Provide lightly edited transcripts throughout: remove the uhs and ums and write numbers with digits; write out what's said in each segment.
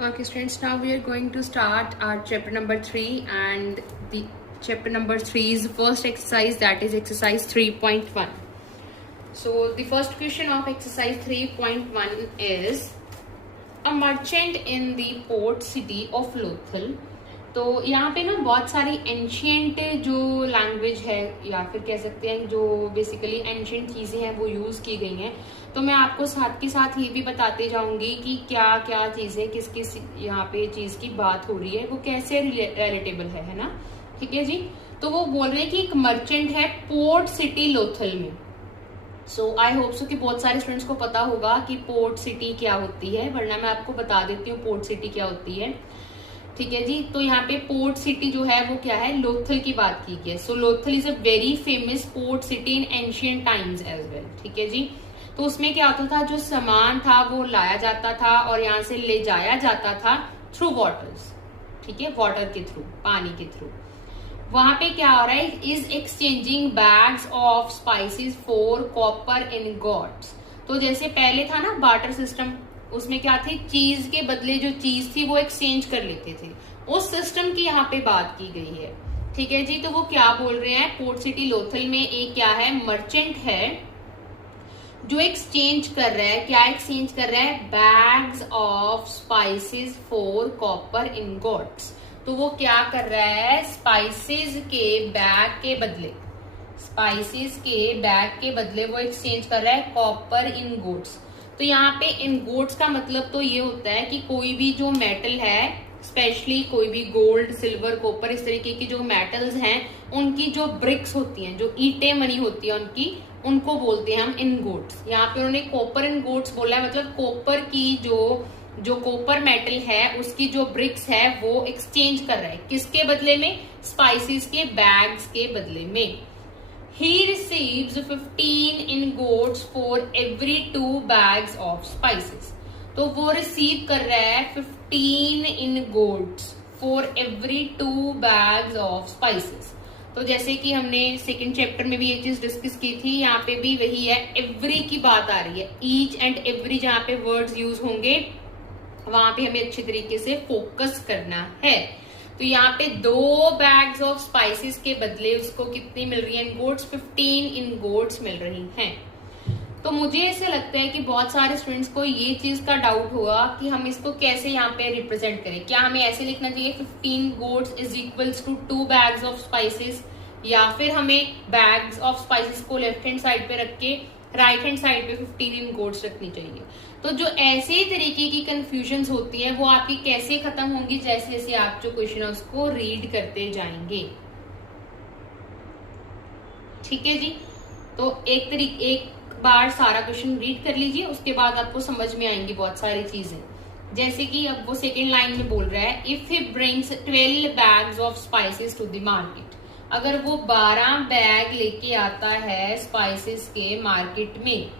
Okay, students, now we are going to start our chapter number 3, and the chapter number 3 is the first exercise, that is exercise 3.1. So the first question of exercise 3.1 is a merchant in the port city of Lothal. तो यहाँ पे ना बहुत सारी ancient जो language है या फिर कह सकते हैं जो बेसिकली एंशियंट चीजें हैं वो यूज की गई हैं। तो मैं आपको साथ के साथ ये भी बताते जाऊंगी कि क्या क्या चीजें किस किस यहाँ पे चीज की बात हो रही है, वो कैसे रिलेटेबल है ना। ठीक है जी। तो वो बोल रहे हैं कि एक मर्चेंट है पोर्ट सिटी लोथल में। सो आई होप सो कि बहुत सारे स्टूडेंट्स को पता होगा कि पोर्ट सिटी क्या होती है, वरना मैं आपको बता देती हूँ पोर्ट सिटी क्या होती है। ठीक है जी। तो यहाँ पे पोर्ट सिटी जो है वो क्या है, लोथल की बात की गई है। So Lothal is a very famous port city in ancient times as well. ठीक है जी। तो उसमें क्या होता था, जो सामान था वो लाया जाता था और यहाँ से ले जाया जाता था थ्रू वाटर्स। ठीक है, वाटर के थ्रू, पानी के थ्रू। वहां पे क्या हो रहा है, is exchanging bags of spices for copper ingots. तो जैसे पहले था ना बार्टर सिस्टम, उसमें क्या थे, चीज के बदले जो चीज थी वो एक्सचेंज कर लेते थे, उस सिस्टम की यहाँ पे बात की गई है। ठीक है जी। तो वो क्या बोल रहे हैं, पोर्ट सिटी लोथल में एक क्या है, मर्चेंट है जो एक्सचेंज कर रहा है। क्या एक्सचेंज कर रहा है, bags of spices for copper ingots. तो वो क्या कर रहा है, स्पाइसेस के बैग के बदले, स्पाइसेस के बैग के बदले वो एक्सचेंज कर रहा है कॉपर इनगोट्स। तो यहाँ पे इनगोट्स का मतलब तो ये होता है कि कोई भी जो मेटल है, स्पेशली कोई भी गोल्ड, सिल्वर, कॉपर, इस तरीके की जो मेटल्स हैं, उनकी जो ब्रिक्स होती हैं, जो ईंटें बनी होती है उनकी, उनको बोलते हैं हम इनगोट्स। यहाँ पे उन्होंने कॉपर इनगोट्स बोला है, मतलब कॉपर की जो कॉपर मेटल है उसकी जो ब्रिक्स है वो एक्सचेंज कर रहा है, किसके बदले में, स्पाइसेस के बैग्स के बदले में। He receives 15 ingots for every 2 bags of spices. तो वो रिसीव कर रहा है 15 ingots for every 2 bags of spices. तो जैसे कि हमने सेकंड चैप्टर में भी ये चीज डिस्कस की थी, यहाँ पे भी वही है, एवरी की बात आ रही है। ईच एंड एवरी जहाँ पे वर्ड्स यूज होंगे वहां पे हमें अच्छे तरीके से फोकस करना है। तो यहाँ पे 2 बैग्स ऑफ स्पाइसेस के बदले उसको कितनी मिल रही है, इनगोट्स, 15 इनगोट्स मिल रही हैं। तो मुझे ऐसे लगता है कि बहुत सारे स्टूडेंट्स को ये चीज का डाउट होगा कि हम इसको कैसे यहाँ पे रिप्रेजेंट करें। क्या हमें ऐसे लिखना चाहिए 15 goats is equals to 2 bags of spices, या फिर हमें बैग्स ऑफ स्पाइसेस को लेफ्ट हैंड साइड पे रख के राइट हैंड साइड पे 15 इनगोट्स रखनी चाहिए। तो जो ऐसे तरीके की कंफ्यूजन्स होती है वो आपकी कैसे खत्म होंगी, जैसे जैसे आप जो क्वेश्चन है उसको रीड करते जाएंगे। ठीक है जी। तो एक बार सारा क्वेश्चन रीड कर लीजिए, उसके बाद आपको समझ में आएंगी बहुत सारी चीजें। जैसे कि अब वो सेकेंड लाइन में बोल रहा है, if he brings 12 bags of spices to the market. अगर वो 12 बैग लेके आता है स्पाइसेस के मार्केट में,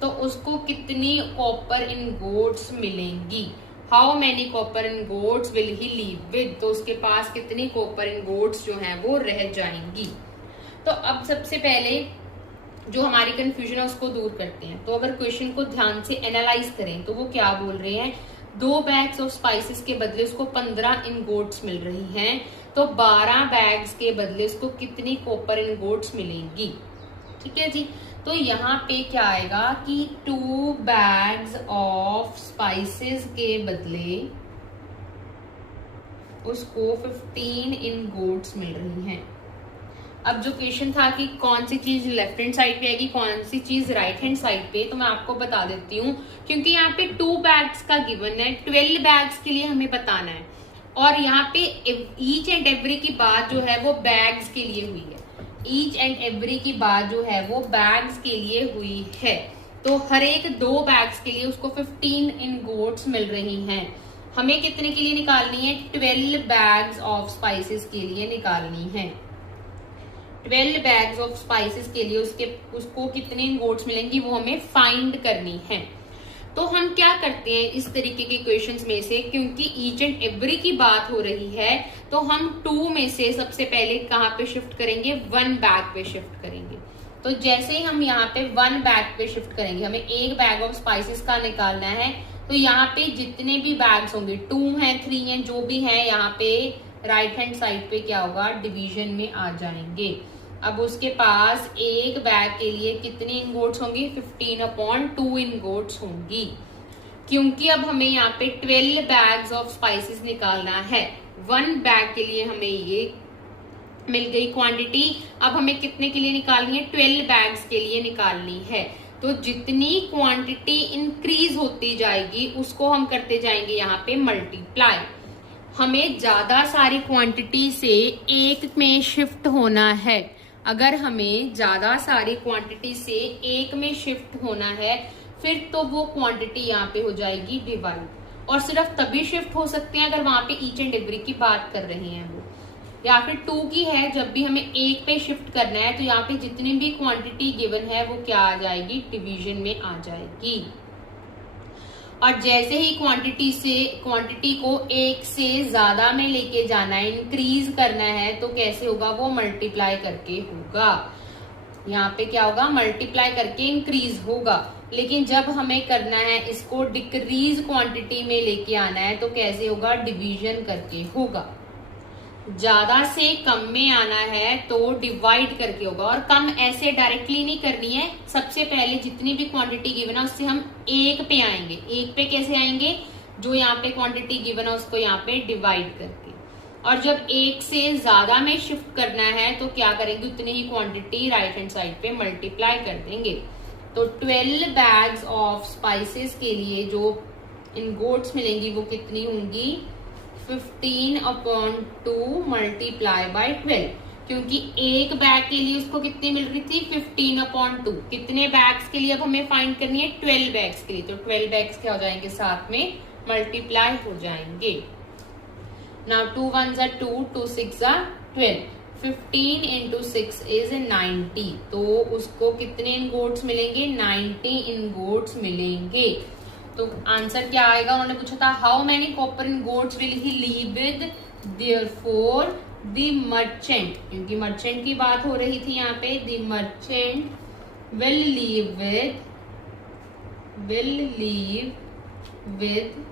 तो उसको कितनी कॉपर इनगोट्स मिलेंगी, how many copper ingots will he leave with. तो उसके पास कितनी कॉपर इनगोट्स जो हैं वो रह जाएंगी। तो अब सबसे पहले जो हमारी कंफ्यूजन है उसको दूर करते हैं। तो अगर क्वेश्चन को ध्यान से एनालाइज करें तो वो क्या बोल रहे हैं, 2 बैग्स ऑफ स्पाइसेस के बदले उसको 15 इनगोट्स मिल रही हैं, तो 12 बैग्स के बदले उसको कितनी कॉपर इनगोट्स मिलेंगी। ठीक है जी। तो यहाँ पे क्या आएगा कि 2 बैग्स ऑफ स्पाइसेस के बदले उसको 15 इनगोट्स मिल रही हैं। अब जो क्वेश्चन था कि कौन सी चीज लेफ्ट हैंड साइड पे आएगी, कौन सी चीज राइट हैंड साइड पे, तो मैं आपको बता देती हूँ। क्योंकि यहाँ पे 2 बैग्स का गिवन है, 12 बैग्स के लिए हमें बताना है, और यहाँ पे ईच एंड एवरी की बात जो है वो बैग्स के लिए हुई है। ईच एंड एवरी की बात जो है वो बैग्स के लिए हुई है। तो हर एक 2 बैग्स के लिए उसको 15 इनगोट्स मिल रही हैं। हमें कितने के लिए निकालनी है, 12 बैग्स ऑफ स्पाइसेस के लिए निकालनी है। 12 बैग्स ऑफ स्पाइसेस के लिए उसको कितने इनगोट्स मिलेंगी वो हमें फाइंड करनी है। तो हम क्या करते हैं इस तरीके के क्वेश्चंस में से, क्योंकि ईच एंड एवरी की बात हो रही है, तो हम 2 में से सबसे पहले कहाँ पे शिफ्ट करेंगे, 1 बैग पे शिफ्ट करेंगे। तो जैसे ही हम यहाँ पे 1 बैग पे शिफ्ट करेंगे, हमें 1 बैग ऑफ स्पाइसेस का निकालना है, तो यहाँ पे जितने भी बैग्स होंगे 2 हैं 3 हैं जो भी हैं यहाँ पे राइट हैंड साइड पे क्या होगा डिवीजन में आ जाएंगे। अब उसके पास एक बैग के लिए कितने इनगोट्स होंगी 15/2 इनगोट्स होंगी, क्योंकि अब हमें यहाँ पे 12 बैग्स ऑफ स्पाइसेस निकालना है। 1 बैग के लिए हमें ये मिल गई क्वांटिटी। अब हमें कितने के लिए निकालनी है 12 बैग्स के लिए निकालनी है। तो जितनी क्वांटिटी इंक्रीज होती जाएगी उसको हम करते जाएंगे यहाँ पे मल्टीप्लाई। हमें ज्यादा सारी क्वांटिटी से एक में शिफ्ट होना है। अगर हमें ज्यादा सारी क्वांटिटी से एक में शिफ्ट होना है फिर तो वो क्वांटिटी यहाँ पे हो जाएगी डिवाइड, और सिर्फ तभी शिफ्ट हो सकते हैं अगर वहां पे ईच एंड एवरी की बात कर रहे हैं वो, या फिर 2 की है जब भी हमें एक पे शिफ्ट करना है तो यहाँ पे जितनी भी क्वांटिटी गिवन है वो क्या आ जाएगी डिवीजन में आ जाएगी। और जैसे ही क्वांटिटी को एक से ज्यादा में लेके जाना है, इंक्रीज करना है, तो कैसे होगा वो मल्टीप्लाई करके होगा। यहाँ पे क्या होगा मल्टीप्लाई करके इंक्रीज होगा। लेकिन जब हमें करना है इसको डिक्रीज क्वांटिटी में लेके आना है तो कैसे होगा डिवीजन करके होगा। ज्यादा से कम में आना है तो डिवाइड करके होगा, और कम ऐसे डायरेक्टली नहीं करनी है। सबसे पहले जितनी भी क्वांटिटी गिवन है उससे हम एक पे आएंगे। एक पे कैसे आएंगे, जो यहाँ पे क्वांटिटी गिवन है उसको यहाँ पे डिवाइड करके। और जब एक से ज्यादा में शिफ्ट करना है तो क्या करेंगे उतनी ही क्वांटिटी राइट हैंड साइड पे मल्टीप्लाई कर देंगे। तो 12 बैग्स ऑफ स्पाइसेस के लिए जो इनगोट्स मिलेंगी वो कितनी होंगी 15/2 मल्टीप्लाई बाय 12, क्योंकि एक बैग के लिए उसको कितनी मिल रही थी 15/2। कितने बैग्स के लिए अब हमें फाइंड करनी है 12 बैग्स के लिए, तो 12 बैग्स क्या हो जाएंगे साथ में मल्टीप्लाई हो जाएंगे। Now 2 1s are 2, 2 6s are 12, 15 into 6 is 90, तो उसको कितने इनगोट्स मिलेंगे 90 इनगोट्स मिलेंगे। तो आंसर क्या आएगा, उन्होंने पूछा था how many copper ingots will he leave with, therefore the merchant, क्योंकि मर्चेंट की बात हो रही थी यहाँ पे, the merchant will leave with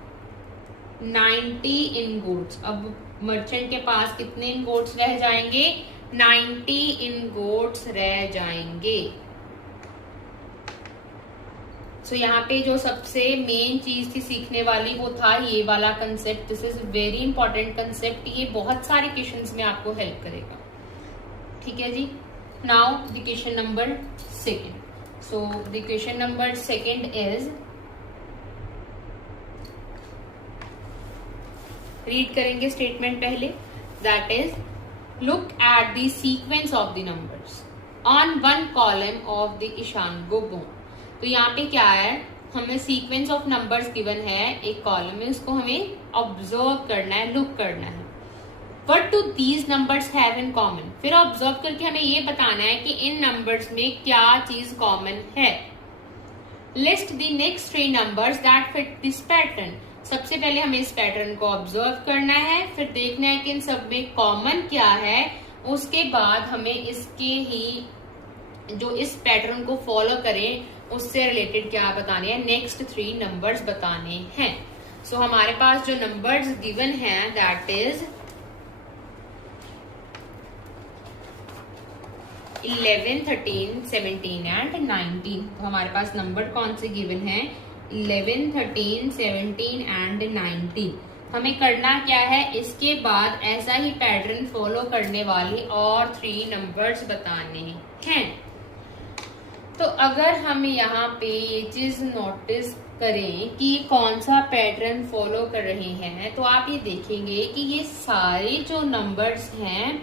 90 ingots. अब मर्चेंट के पास कितने इनगोट्स रह जाएंगे 90 इनगोट्स रह जाएंगे। सो यहाँ पे जो सबसे मेन चीज थी सीखने वाली वो था ये वाला concept. This is very important concept, ये बहुत सारे क्वेश्चंस में आपको हेल्प करेगा। ठीक है जी। Now the question number 2। So the question number 2 is, read करेंगे स्टेटमेंट पहले, that is look at the sequence of the numbers on one column of the Ishango bone. तो यहाँ पे क्या है, हमें सीक्वेंस ऑफ नंबर्स गिवन है एक कॉलम में, उसको हमें ऑब्जर्व करना है, लुक करना है। What do these numbers have in common, फिर ऑब्जर्व करके हमें ये बताना है कि इन नंबर्स में क्या चीज कॉमन है। List the next 3 numbers that fit this pattern. सबसे पहले हमें इस पैटर्न को ऑब्जर्व करना है, फिर देखना है कि इन सब में कॉमन क्या है। उसके बाद हमें इसके ही जो इस पैटर्न को फॉलो करें उससे रिलेटेड क्या बताने हैं, नेक्स्ट 3 नंबर्स बताने हैं। सो हमारे पास जो नंबर्स गिवन हैं दैट इज 11, 13, 17 एंड 19। तो हमारे पास नंबर कौन से गिवन हैं 11, 13, 17 एंड 19। हमें करना क्या है, इसके बाद ऐसा ही पैटर्न फॉलो करने वाली और 3 नंबर्स बताने हैं। तो अगर हम यहाँ पे ये चीज नोटिस करें कि कौन सा पैटर्न फॉलो कर रहे हैं, तो आप ये देखेंगे कि ये सारे जो नंबर्स हैं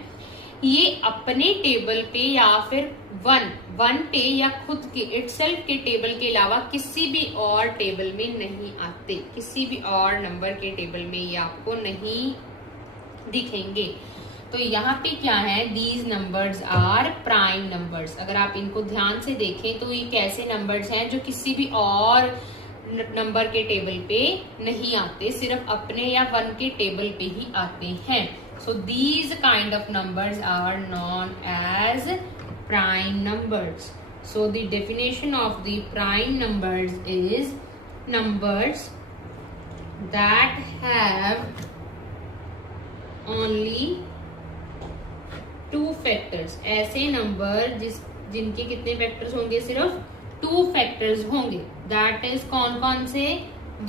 ये अपने टेबल पे या फिर वन पे या खुद के इटसेल्फ के टेबल के अलावा किसी भी और टेबल में नहीं आते। किसी भी और नंबर के टेबल में ये आपको नहीं दिखेंगे। तो यहाँ पे क्या है, these numbers are prime numbers. अगर आप इनको ध्यान से देखें तो ये कैसे नंबर्स हैं जो किसी भी और नंबर के टेबल पे नहीं आते, सिर्फ अपने या वन के टेबल पे ही आते हैं। So these kind of numbers are known as prime numbers. So the definition of the prime numbers is numbers that have only 2 factors, ऐसे नंबर जिनके कितने फैक्टर्स होंगे, सिर्फ 2 फैक्टर्स होंगे। दैट इज कौन कौन से?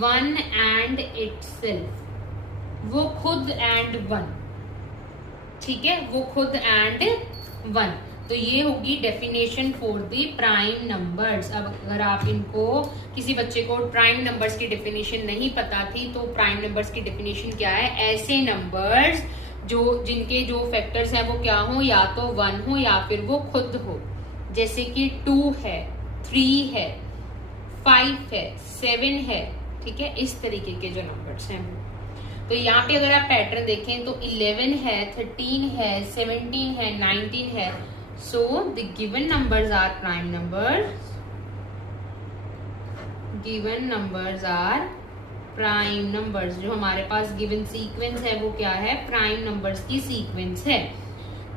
1 and itself, वो खुद एंड 1, ठीक है, वो खुद एंड 1। तो ये होगी definition for the prime numbers. अब अगर आप इनको, किसी बच्चे को प्राइम नंबर्स की डेफिनेशन नहीं पता थी, तो प्राइम नंबर्स की डेफिनेशन क्या है? ऐसे नंबर्स जिनके जो फैक्टर्स हैं वो क्या हो, या तो 1 हो या फिर वो खुद हो, जैसे कि 2 है, 3 है, 5 है, 7 है, ठीक है, इस तरीके के जो नंबर्स हैं वो। तो यहाँ पे अगर आप पैटर्न देखें तो 11 है, 13 है, 17 है, 19 है। So the given numbers are prime numbers. Given numbers are prime numbers. जो हमारे पास गिवन सीक्वेंस है वो क्या है? प्राइम नंबर्स की सीक्वेंस है।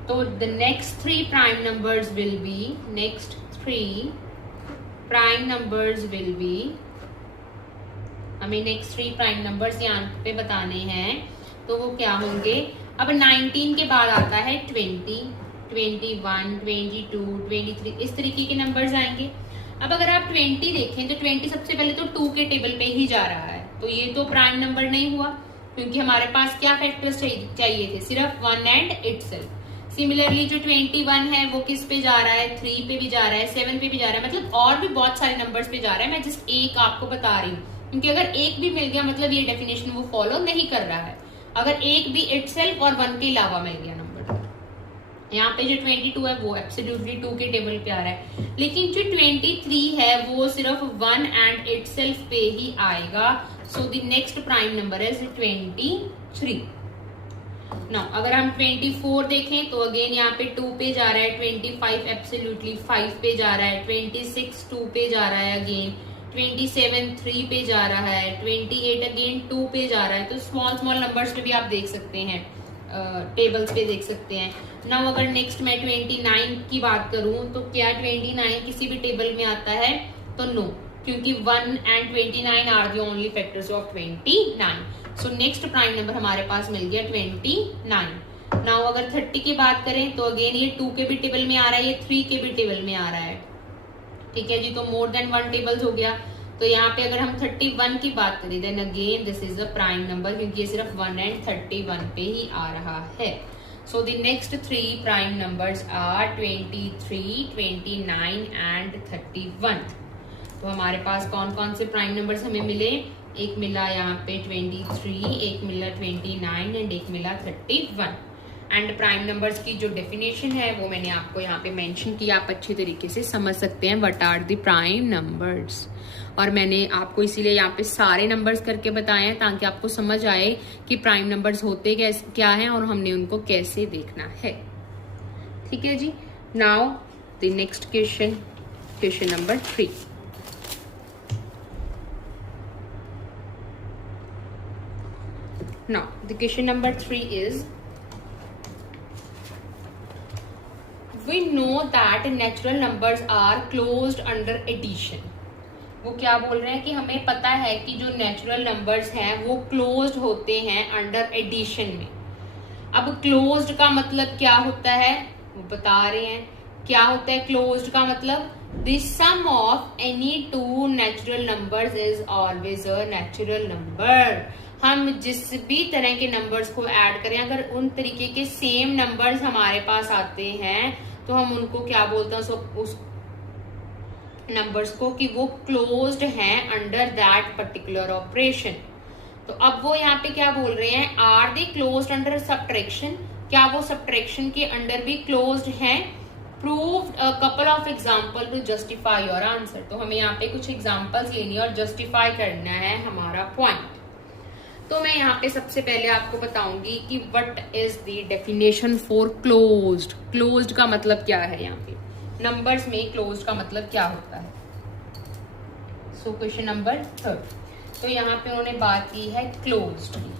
तो the next 3 prime numbers will be, next 3 prime numbers will be, हमें नेक्स्ट 3 प्राइम नंबर्स यहाँ पे बताने हैं, तो वो क्या होंगे? अब 19 के बाद आता है 20, 21, 22, 23, इस तरीके के नंबर्स आएंगे। अब अगर आप 20 देखें तो 20 सबसे पहले तो 2 के टेबल पे ही जा रहा है, तो ये तो प्राइम नंबर नहीं हुआ, क्योंकि हमारे पास क्या फैक्टर्स चाहिए थे? सिर्फ 1 एंड इटसेल्फ। सिमिलरली जो 21 है वो किस पे जा रहा है? 3 पे भी जा रहा है, 7 पे भी जा रहा है, मतलब और भी बहुत सारे नंबर्स पे जा रहा है। मैं जस्ट एक आपको बता रही हूँ, क्योंकि अगर एक भी मिल गया मतलब ये डेफिनेशन वो फॉलो नहीं कर रहा है। अगर एक भी इटसेल्फ और 1 के अलावा मिल गया नंबर, यहाँ पे जो 22 है वो एब्सोल्युटली 2 के टेबल पे आ रहा है, लेकिन जो 23 है वो सिर्फ 1 एंड इटसेल्फ पे ही आएगा। So the next prime number is 23। Now अगर हम 24 देखें तो अगेन यहाँ पे 2 पे जा रहा है, 25 एब्सोल्युटली 5 पे जा रहा है, 26 2 पे जा रहा है, अगेन 27 3 पे जा रहा है, 28 अगेन 2 पे जा रहा है। तो स्मॉल नंबर्स पे भी आप देख सकते हैं, टेबल्स पे देख सकते हैं। नाउ अगर नेक्स्ट मैं 29 की बात करूं तो क्या 29 किसी भी टेबल में आता है? तो नो, क्योंकि 1 and 29 are the only factors of 29। So next prime number हमारे पास मिल गया 29। नाउ अगर 30 की बात करें तो अगेन ये 2 के भी टेबल में आ रहा है, ये 3 के भी टेबल में आ रहा है, ठीक है जी। तो मोर देन 1 टेबल्स हो गया। तो यहाँ पे अगर हम 31 की बात करें then again this is a prime number, क्योंकि ये सिर्फ 1 एंड 31 पे ही आ रहा है। So the next 3 prime numbers are 23, 29 and 31। तो हमारे पास कौन कौन से प्राइम नंबर्स हमें मिले? एक मिला यहाँ पे 23, एक मिला 29 एंड एक मिला 31। एंड प्राइम नंबर्स की जो डेफिनेशन है वो मैंने आपको यहाँ पे मेंशन किया, आप अच्छी तरीके से समझ सकते हैं what are the prime numbers. और मैंने आपको इसीलिए यहाँ पे सारे नंबर्स करके बताए हैं ताकि आपको समझ आए कि प्राइम नंबर्स होते क्या हैं और हमने उनको कैसे देखना है, ठीक है जी। Now the next question number 3। Now, the question number 3 is, we know that natural numbers are closed under addition. वो क्या बोल रहे हैं कि हमें पता है कि जो नेचुरल नंबर्स हैं वो क्लोज्ड होते हैं अंडर एडिशन में। अब क्लोज्ड का मतलब क्या होता है वो बता रहे हैं। क्या होता है क्लोज्ड का मतलब? The sum of any two natural numbers is always a natural number. हम जिस भी तरह के नंबर्स को ऐड करें, अगर उन तरीके के सेम नंबर्स हमारे पास आते हैं तो हम उनको क्या बोलते हैं? उस नंबर्स को कि वो क्लोज्ड हैं अंडर दैट पर्टिकुलर ऑपरेशन। तो अब वो यहाँ पे क्या बोल रहे हैं? Are they closed under subtraction? क्या वो सब्ट्रैक्शन के अंडर भी क्लोज्ड हैं? Proved a couple of example to justify your answer. तो हमें यहाँ पे कुछ एग्जाम्पल्स लेनी है और जस्टिफाई करना है हमारा पॉइंट। तो मैं यहाँ पे सबसे पहले आपको बताऊंगी कि what is the definition for closed. Closed का मतलब क्या है? यहाँ पे नंबर्स में क्लोज्ड का मतलब क्या होता है? So question number 3। तो यहाँ पे उन्होंने बात की है क्लोज्ड की।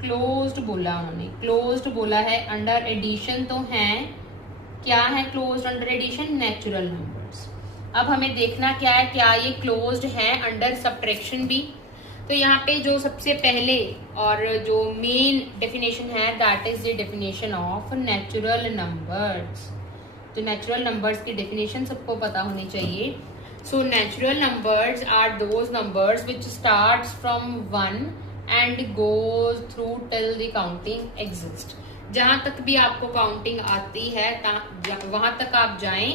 क्लोज्ड बोला उन्होंने, क्लोज्ड बोला है अंडर एडिशन। तो है क्या है closed under addition? Natural numbers. अब हमें देखना क्या है, क्या ये क्लोज्ड है अंडर सब्ट्रैक्शन भी? तो यहाँ पे जो सबसे पहले और जो मेन डेफिनेशन है that is the definition of natural numbers. तो नेचुरल नंबर्स की डेफिनेशन सबको पता होनी चाहिए। So natural numbers are those numbers which starts from 1 and goes through till the counting exist. जहां तक भी आपको काउंटिंग आती है वहां तक आप जाएं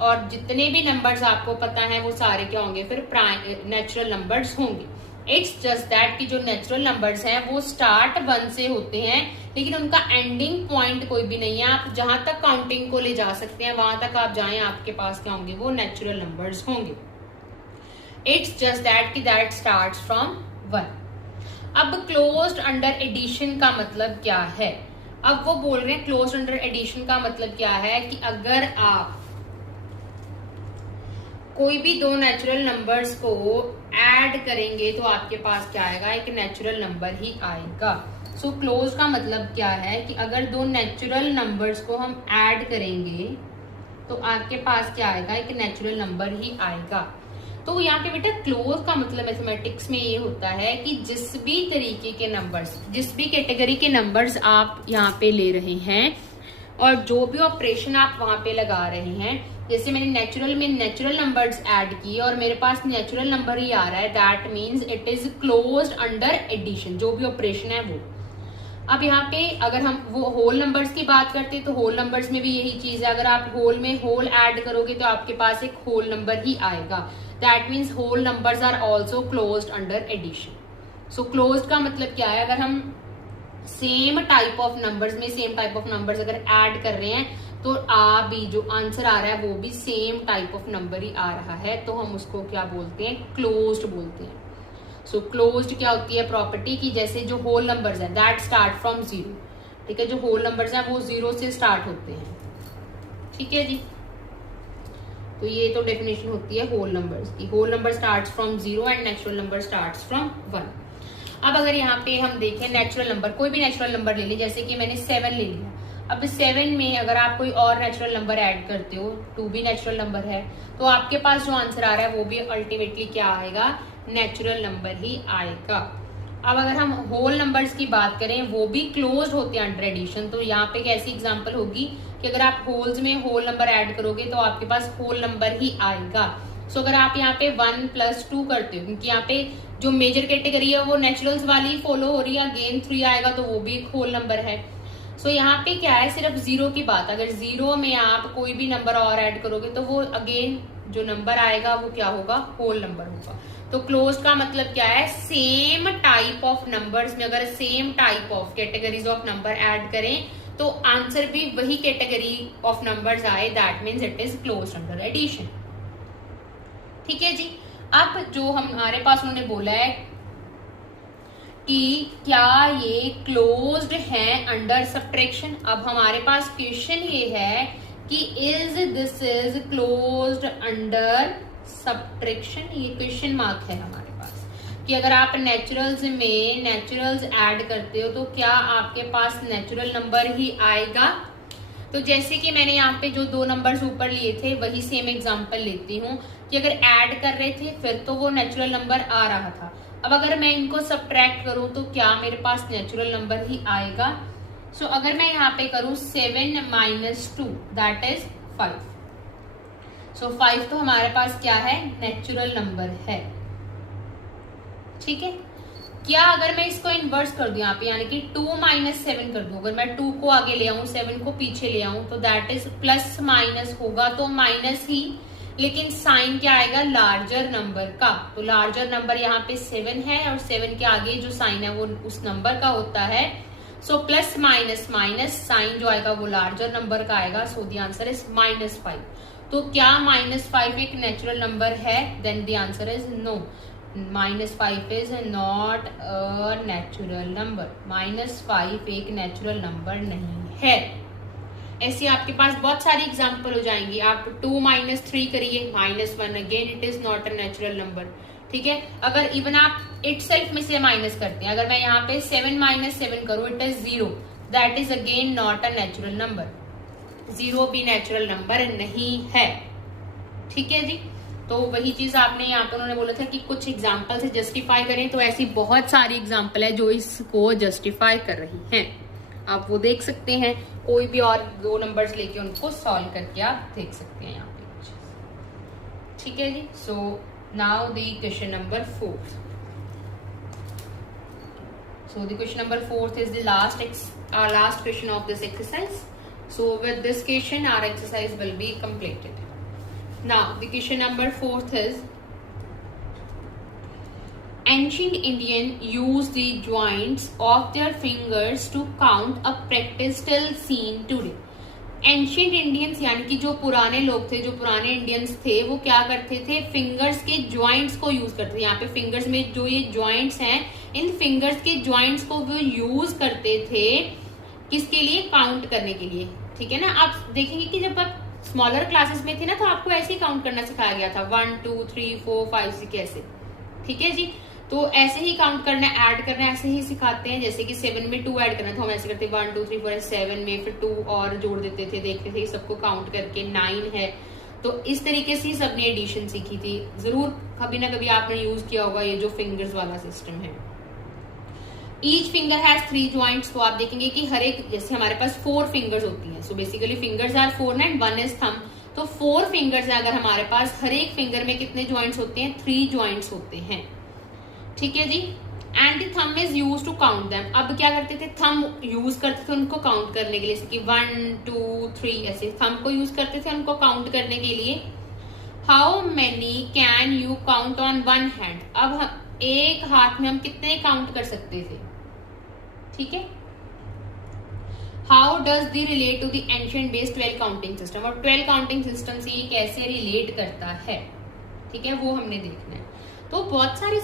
और जितने भी नंबर्स आपको पता है वो सारे क्या होंगे, फिर नेचुरल नंबर्स होंगे। इट्स जस्ट दैट कि जो नेचुरल नंबर्स हैं वो स्टार्ट 1 से होते हैं, लेकिन उनका एंडिंग पॉइंट कोई भी नहीं है। आप जहां तक काउंटिंग को ले जा सकते हैं वहां तक आप जाएं, आपके पास क्या होंगे, वो नेचुरल नंबर्स होंगे। इट्स जस्ट दैट कि दैट स्टार्ट्स फ्रॉम 1। अब क्लोज्ड अंडर एडिशन का मतलब क्या है? अब वो बोल रहे हैं क्लोज्ड अंडर एडिशन का मतलब क्या है कि अगर आप कोई भी दो नेचुरल नंबर्स को ऐड करेंगे तो आपके पास क्या आएगा, एक नेचुरल नंबर ही आएगा। सो क्लोज का मतलब क्या है कि अगर दो नेचुरल नंबर्स को हम ऐड करेंगे तो आपके पास क्या आएगा, एक नेचुरल नंबर ही आएगा। तो यहाँ पे बेटा क्लोज का मतलब मैथमेटिक्स में ये होता है कि जिस भी तरीके के नंबर्स, जिस भी कैटेगरी के नंबर्स आप यहाँ पे ले रहे हैं और जो भी ऑपरेशन आप वहां पे लगा रहे हैं, जैसे मैंने नेचुरल में नेचुरल नंबर्स ऐड किए और मेरे पास नेचुरल नंबर ही आ रहा है, that means it is closed under addition, जो भी ऑपरेशन है वो। अब यहाँ पे अगर हम वो होल नंबर्स की बात करते हैं तो होल नंबर्स में भी यही चीज है, अगर आप होल में होल ऐड करोगे तो आपके पास एक होल नंबर ही आएगा। That means whole numbers are also closed under addition. So closed का मतलब क्या है, अगर हम सेम टाइप ऑफ नंबर्स में सेम टाइप ऑफ नंबर्स अगर ऐड कर रहे हैं तो भी जो आंसर आ रहा है वो भी सेम टाइप ऑफ नंबर ही आ रहा है, तो हम उसको क्या बोलते हैं, क्लोज्ड बोलते हैं। सो क्लोज्ड क्या होती है प्रॉपर्टी की, जैसे जो होल नंबर्स हैं दैट स्टार्ट फ्रॉम 0, ठीक है, जो होल नंबर्स हैं वो 0 से स्टार्ट होते हैं, ठीक है जी। तो ये तो डेफिनेशन होती है होल नंबर्स की। Whole number starts from 0 and natural number starts from 1। अब अगर यहाँ पे हम देखें नेचुरल नंबर, कोई भी नेचुरल नंबर ले लें, जैसे कि मैंने 7 ले लिया। अब 7 में अगर आप कोई और नेचुरल नंबर ऐड करते हो, 2 भी नेचुरल नंबर है, तो आपके पास जो आंसर आ रहा है वो भी अल्टीमेटली क्या आएगा, नेचुरल नंबर ही आएगा। अब अगर हम होल नंबर्स की बात करें वो भी क्लोज होते हैं अंडर एडिशन, तो यहाँ पे कैसी एग्जांपल होगी कि अगर आप होल्स में होल नंबर ऐड करोगे तो आपके पास होल नंबर ही आएगा। सो अगर आप यहाँ पे 1 + 2 करते हो, क्योंकि यहाँ पे जो मेजर कैटेगरी है वो नेचुरल्स वाली फॉलो हो रही है, अगेन 3 आएगा तो वो भी एक होल नंबर है। सो यहाँ पे क्या है, सिर्फ 0 की बात, अगर 0 में आप कोई भी नंबर और ऐड करोगे तो वो अगेन जो नंबर आएगा वो क्या होगा, होल नंबर होगा। तो क्लोज का मतलब क्या है, सेम टाइप ऑफ नंबर्स में अगर same type of categories of number add करें तो आंसर भी वही कैटेगरी ऑफ नंबर्स आए, that means it is close under addition, ठीक है जी। अब जो हमारे पास उन्होंने बोला है कि क्या ये क्लोज्ड है अंडर सब्ट्रैक्शन। अब हमारे पास क्वेश्चन ये है कि is this is closed under subtraction, ये क्वेश्चन मार्क है हमारे पास कि अगर आप नेचुरल्स में नेचुरल्स ऐड करते हो तो क्या आपके पास नेचुरल नंबर ही आएगा। तो जैसे कि मैंने यहाँ पे जो 2 नंबर्स ऊपर लिए थे वही सेम एग्जांपल लेती हूँ कि अगर ऐड कर रहे थे फिर तो वो नेचुरल नंबर आ रहा था। अब अगर मैं इनको सब्ट्रैक्ट करूं तो क्या मेरे पास नेचुरल नंबर ही आएगा। सो अगर मैं यहाँ पे करूं 7 - 2 दैट इज 5। सो 5 तो हमारे पास क्या है, नेचुरल नंबर है, ठीक है। क्या अगर मैं इसको इन्वर्स कर दूं यहाँ पे, यानी कि 2 - 7 कर दूं, अगर मैं 2 को आगे ले आऊं 7 को पीछे ले आऊं तो दैट इज प्लस माइनस होगा, तो माइनस ही, लेकिन साइन क्या आएगा, लार्जर नंबर का। तो लार्जर नंबर यहाँ पे 7 है और 7 के आगे जो साइन है वो उस नंबर का होता है। So plus minus minus sign जो आएगा वो लार्जर नंबर का आएगा। So the answer is -5। तो क्या -5 एक नेचुरल नंबर है, then the answer is no, -5 is not a natural number. -5 एक नेचुरल नंबर नहीं है। ऐसे आपके पास बहुत सारी एग्जाम्पल हो जाएंगी। आप 2 - 3 करिए, -1, again it is not a natural number, ठीक है। अगर इवन आप इटसेल्फ में से माइनस करते हैं, अगर मैं यहाँ पे 7 - 7 करूं, it is 0, that is again not a natural number. 0 भी नेचुरल नंबर नहीं है, ठीक है जी। तो वही चीज आपने यहाँ पे उन्होंने बोला था कि कुछ एग्जाम्पल से जस्टिफाई करें, तो ऐसी बहुत सारी एग्जाम्पल है जो इसको जस्टिफाई कर रही हैं। आप वो देख सकते हैं, कोई भी और 2 नंबर्स लेके उनको सॉल्व करके आप देख सकते हैं यहाँ पे कुछ। ठीक है जी। So now the question number 4th। So the question number 4th is the our last question of this exercise. So with this question our exercise will be completed. Now the question number 4th is, ancient Indian used the joints of their fingers to count, a practice still seen today. Ancient Indians यानी कि जो पुराने लोग थे, जो पुराने Indians थे, वो क्या करते थे, फिंगर्स के ज्वाइंट्स को यूज करते थे। यहाँ पे फिंगर्स में जो ये ज्वाइंट्स हैं, इन फिंगर्स के ज्वाइंट्स को वो यूज करते थे किसके लिए, काउंट करने के लिए। ठीक है ना। आप देखेंगे कि जब आप स्मॉलर क्लासेस में थे ना, तो आपको ऐसे ही काउंट करना सिखाया गया था, 1 2 3 4 5 6 ऐसे। ठीक है जी। तो ऐसे ही काउंट करना, ऐड करना ऐसे ही सिखाते हैं। जैसे कि 7 में 2 ऐड करना, तो हम ऐसे करते 1 2 3 4 7 में फिर 2 और जोड़ देते थे, देखते थे सबको काउंट करके 9 है। तो इस तरीके से सबने एडिशन सीखी थी। जरूर कभी ना कभी आपने यूज किया होगा ये जो फिंगर्स वाला सिस्टम है। Each finger has 3 joints. तो आप देखेंगे कि हर एक, जैसे हमारे पास 4 फिंगर्स होती हैं, so basically fingers are 4 and 1 is thumb. तो 4 फिंगर्स है अगर हमारे पास, हर एक फिंगर में कितने ज्वाइंट्स होते हैं, 3 ज्वाइंट्स होते हैं। ठीक है जी। And the thumb is use to count them. अब क्या करते थे, थंब यूज करते थे उनको काउंट करने के लिए, जैसे कि 1 2 3 ऐसे थंब को यूज करते थे उनको काउंट करने के लिए। How many can you count on 1 hand. अब हम एक हाथ में हम कितने काउंट कर सकते थे। ठीक है। How does the relate to the ancient base 12 counting system. और 12 काउंटिंग सिस्टम से ये कैसे रिलेट करता है, ठीक है, वो हमने देखना है। तो बहुत सारे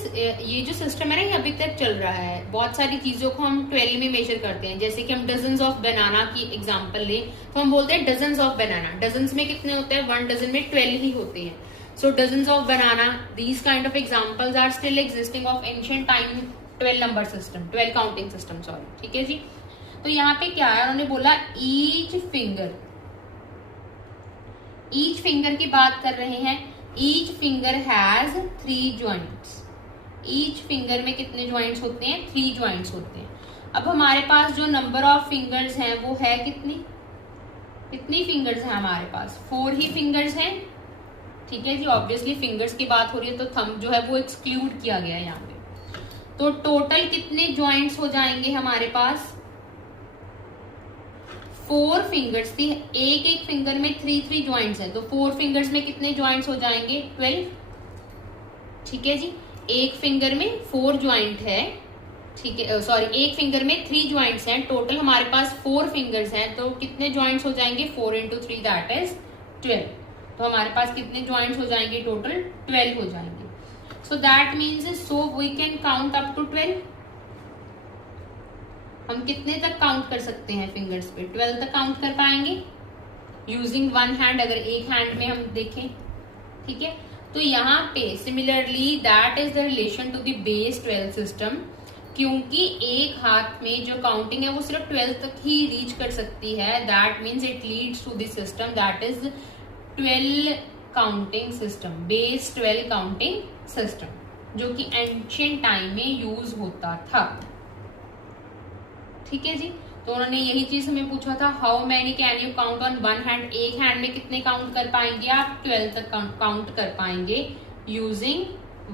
ये जो सिस्टम है ना, ये अभी तक चल रहा है। बहुत सारी चीजों को हम 12 में मेजर करते हैं। जैसे कि हम डजन्स ऑफ बनाना की एग्जांपल लें, तो हम बोलते हैं डजन्स ऑफ बनाना। डजन्स में कितने होते हैं, 1 डजन में 12 ही होते हैं। So dozens of banana, these kind of examples are still existing of ancient time 12 number system, 12 counting system, sorry. ठीक है जी। तो यहाँ पे क्या है, उन्होंने बोला ईच फिंगर की बात कर रहे हैं। Each finger has 3 joints. Each finger में कितने ज्वाइंट्स होते हैं, 3 ज्वाइंट्स होते हैं। अब हमारे पास जो नंबर ऑफ फिंगर्स हैं वो है कितनी फिंगर्स हैं हमारे पास, 4 ही फिंगर्स हैं। ठीक है जी। ऑब्वियसली फिंगर्स की बात हो रही है तो थंब जो है वो एक्सक्लूड किया गया है यहाँ पे। तो टोटल कितने ज्वाइंट्स हो जाएंगे हमारे पास, 4 फिंगर्स थी, एक फिंगर में 3 ज्वाइंट्स हैं, तो 4 फिंगर्स में कितने ज्वाइंट्स हो जाएंगे, 12। ठीक है जी। एक फिंगर में 4 ज्वाइंट है, ठीक है, सॉरी, एक फिंगर में 3 ज्वाइंट्स हैं। टोटल हमारे पास 4 फिंगर्स हैं, तो कितने ज्वाइंट्स हो जाएंगे, 4 into 3 दैट इज 12। तो हमारे पास कितने ज्वाइंट्स हो जाएंगे, टोटल 12 हो जाएंगे। So that means so we can count up to 12। हम कितने तक काउंट कर सकते हैं फिंगर्स पे, 12 तक काउंट कर पाएंगे यूजिंग 1 हैंड, अगर एक हैंड में हम देखें। ठीक है। तो यहाँ पे similarly that is the relation to the base 12 system, क्योंकि एक हाथ में जो काउंटिंग है वो सिर्फ 12 तक ही रीच कर सकती है। That means it leads to the system that is 12 counting system, base 12 counting system, जो कि एंशिएंट टाइम में यूज होता था। ठीक है जी। तो उन्होंने यही चीज हमें पूछा था, how many can you count on 1 hand. एक हैंड में कितने काउंट कर पाएंगे आप, 12 तक काउंट कर पाएंगे यूजिंग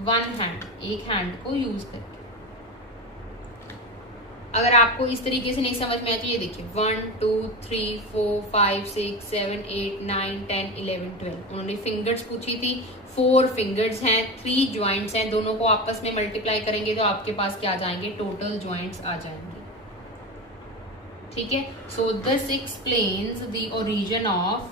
1 हैंड, एक हैंड को यूज करके। अगर आपको इस तरीके से नहीं समझ में आए तो ये देखिए 1 2 3 4 5 6 7 8 9 10 11 12। उन्होंने फिंगर्स पूछी थी, 4 फिंगर्स हैं, 3 ज्वाइंट्स हैं, दोनों को आपस में मल्टीप्लाई करेंगे तो आपके पास क्या आ जाएंगे, टोटल ज्वाइंट्स आ जाएंगे। ठीक है। So this explains the origin of